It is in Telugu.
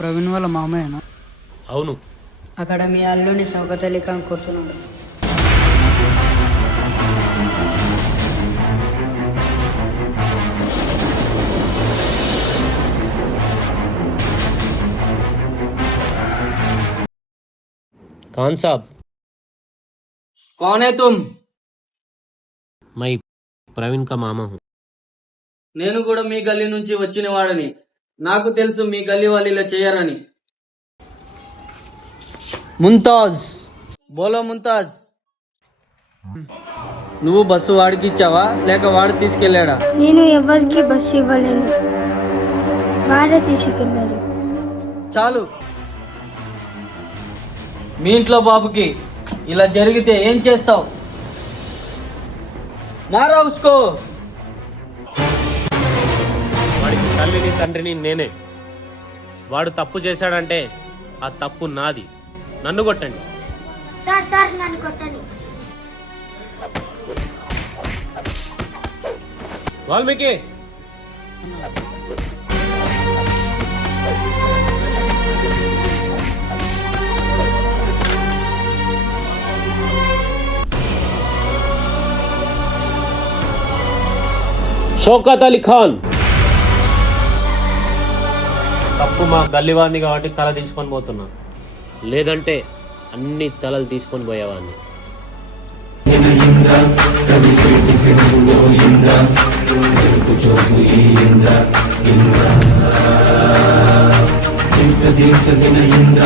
ప్రవీణ్ వాళ్ళ మామయ్యనా? అవును. అక్కడ మీ అల్లుని సౌకత్ అలీ ఖాన్ కొడుతున్నాడు. खान साहब, कौन है तुम? मैं ప్రవీణ్ కా మామ హూ. నేను కూడా మీ గల్లీ నుంచి వచ్చిన వాడని. నాకు తెలుసు మీ గల్లీ వాళ్ళు ఇలా చేయరని. ముంతాజ్, బోలో ముంతాజ్. నువ్వు బస్సు వాడికి ఇచ్చావా లేక వాడు తీసుకెళ్ళాడా? నేను ఎవరికి బస్సు ఇవ్వలేను, వాడే తీసుకెళ్ళారు. చాలు. మీ ఇంట్లో బాబుకి ఇలా జరిగితే ఏం చేస్తావు? మారా ఉస్కో. వాడికి తల్లిని తండ్రిని నేనే. వాడు తప్పు చేశాడంటే ఆ తప్పు నాది. నన్ను కొట్టండి. సార్ సార్ నన్ను కొట్టండి. వాల్మీకి, షౌకత్ అలీ ఖాన్. తప్పు మా గల్లీవాడిని కాబట్టి తల తీసుకొని పోతున్నా, లేదంటే అన్ని తలలు తీసుకొని పోయేవాడిని. ఇంద్ర